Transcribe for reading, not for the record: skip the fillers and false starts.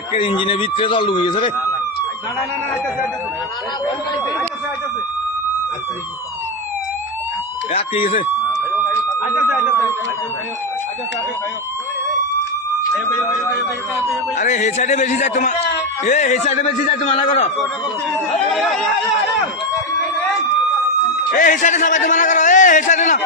একের ইঞ্জিনের ভিতরে জল ঢুকিয়েছে রে। আটকে গেছে। আরে হে সাইডে বেশি যায় তোমার, হে সাইডে বেশি যায় তোমার না করো, হে সাইডে সবাই তোমার না করো, হে সাইডে না।